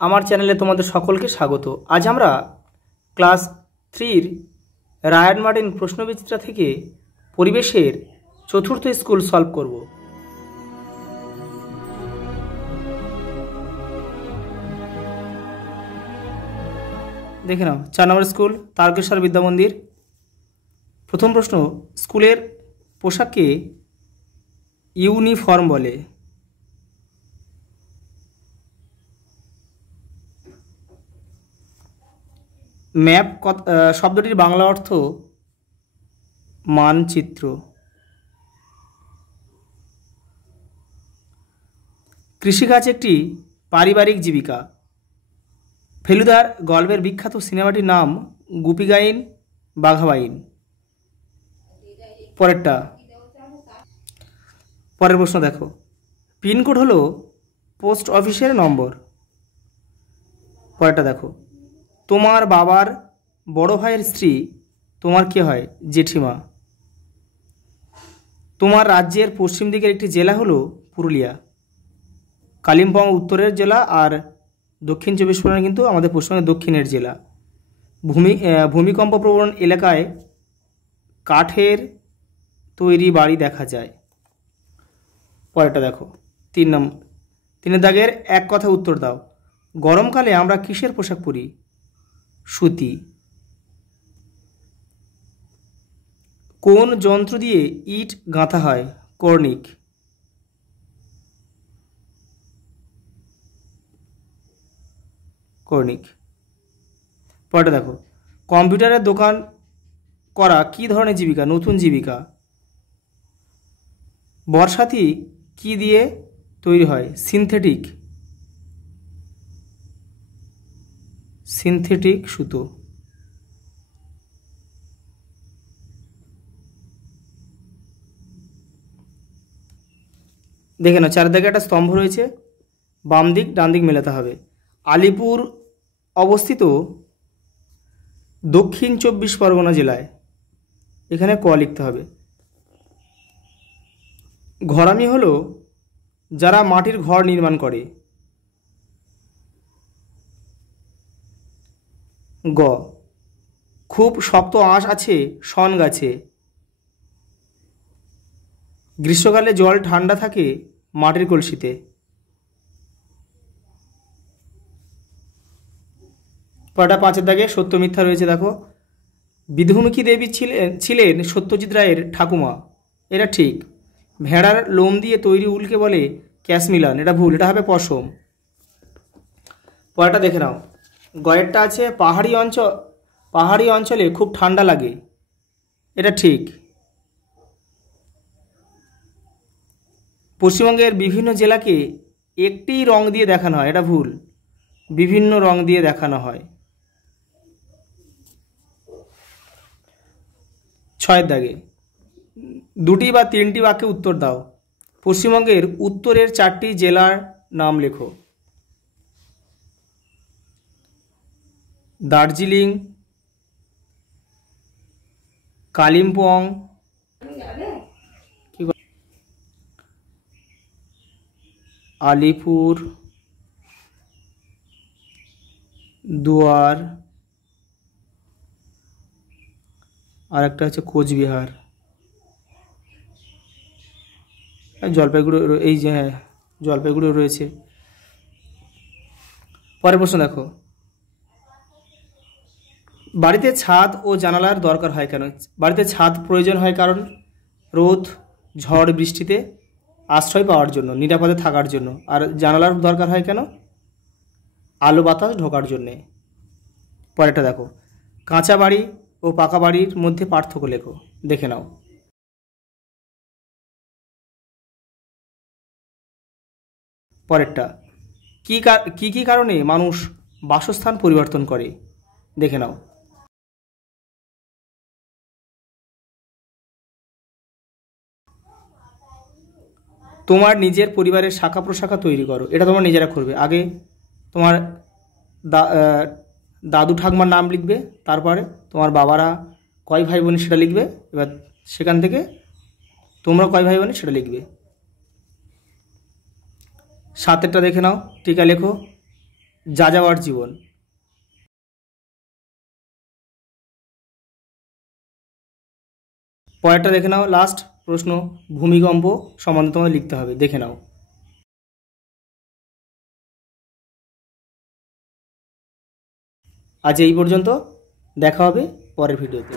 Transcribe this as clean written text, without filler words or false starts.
আমার চ্যানেলে তোমাদের সকলকে স্বাগত। আজ আমরা ক্লাস 3 রায়ান মার্টিন প্রশ্নবিচিত্রা থেকে পরিবেশের চতুর্থ স্কুল সলভ করব। দেখে নাও 4 নম্বর স্কুল তারকেশ্বর বিদ্যা মন্দির। প্রথম প্রশ্ন, স্কুলের পোশাককে ইউনিফর্ম বলে। ম্যাপ শব্দটির বাংলা অর্থ মানচিত্র। কৃষিকাজ একটি পারিবারিক জীবিকা। ফেলুদার গল্পের বিখ্যাত সিনেমাটির নাম গুপি গাইন বাঘা বাইন। পরের প্রশ্ন দেখো, পিনকোড হলো পোস্ট অফিসের নম্বর। পরেরটা দেখো, তোমার বাবার বড় ভাইয়ের স্ত্রী তোমার কে হয়? জেঠিমা। তোমার রাজ্যের পশ্চিম দিকের একটি জেলা হলো পুরুলিয়া। কালিম্পং উত্তরের জেলা আর দক্ষিণ চব্বিশ পরগনা কিন্তু আমাদের পশ্চিমবঙ্গের দক্ষিণের জেলা। ভূমিকম্প প্রবণ এলাকায় কাঠের তৈরি বাড়ি দেখা যায়। পরেরটা দেখো 3 দাগের এক কথা উত্তর দাও। গরমকালে আমরা কিসের পোশাক পরি? সুতি। কোন যন্ত্র দিয়ে ইট গাঁথা হয়? কর্নিক। পরেরটা দেখো, কম্পিউটারের দোকান করা কি ধরনের জীবিকা? নতুন জীবিকা। বর্ষাতি কি দিয়ে তৈরি হয়? সিনথেটিক সুতো। দেখে নাও 4 দিকে একটা স্তম্ভ রয়েছে, বাম দিক ডান দিক মেলাতে হবে। আলিপুর অবস্থিত দক্ষিণ 24 পরগনা জেলায়। এখানে ক লিখতে হবে। ঘরামি হলো যারা মাটির ঘর নির্মাণ করে। গ, খুব শক্ত আঁশ আছে শন গাছে। গ্রীষ্মকালে জল ঠান্ডা থাকে মাটির কলসিতে। পরেরটা 5 দাগে সত্য মিথ্যা রয়েছে দেখো। বিধুমুখী দেবী ছিলেন সত্যজিৎ রায়ের ঠাকুমা। এটা ঠিক। ভেড়ার লোম দিয়ে তৈরি উলকে বলে ক্যাশমিলান। এটা ভুল, এটা হবে পশম। পরেরটা দেখে নাও। গয়েরটা আছে পাহাড়ি অঞ্চলে খুব ঠান্ডা লাগে। এটা ঠিক। পশ্চিমবঙ্গের বিভিন্ন জেলাকে একটি রং দিয়ে দেখানো হয়। এটা ভুল, বিভিন্ন রং দিয়ে দেখানো হয়। 6 দাগে 2টি বা 3টি বাক্যে উত্তর দাও। পশ্চিমবঙ্গের উত্তরের 4টি জেলার নাম লেখো। দার্জিলিং, কালিম্পং, আলিপুর দুয়ার, আর একটা হচ্ছে কোচবিহার, জলপাইগুড়ি। এই যে হ্যাঁ, জলপাইগুড়ি রয়েছে। পরের প্রশ্ন দেখো, বাড়িতে ছাদ ও জানালার দরকার হয় কেন? বাড়িতে ছাদ প্রয়োজন হয় কারণ রোদ ঝড় বৃষ্টিতে আশ্রয় পাওয়ার জন্য, নিরাপদে থাকার জন্য। আর জানালার দরকার হয় কেন? আলো বাতাস ঢোকার জন্যে। পরেরটা দেখো, কাঁচা বাড়ি ও পাকা বাড়ির মধ্যে পার্থক্য লেখো। দেখে নাও। পরেরটা, কি কারণে মানুষ বাসস্থান পরিবর্তন করে? দেখে নাও। তোমার নিজের পরিবারের শাখা প্রশাখা তৈরি করো। এটা তোমরা নিজেরা করবে। আগে তোমার দাদু ঠাকুমার নাম লিখবে, তারপরে তোমার বাবারা কয় ভাই বোন সেটা লিখবে। এবার সেখান থেকে তোমরা কয় ভাই বোন সেটা লিখবে। 7টা দেখে নাও, টিকা লেখো। যাযাবর জীবন। পরেরটা দেখে নাও, লাস্ট প্রশ্ন, ভূমিকম্প সম্বন্ধে তোমাদের লিখতে হবে, দেখে নাও। আজ এই পর্যন্ত, দেখা হবে পরের ভিডিওতে।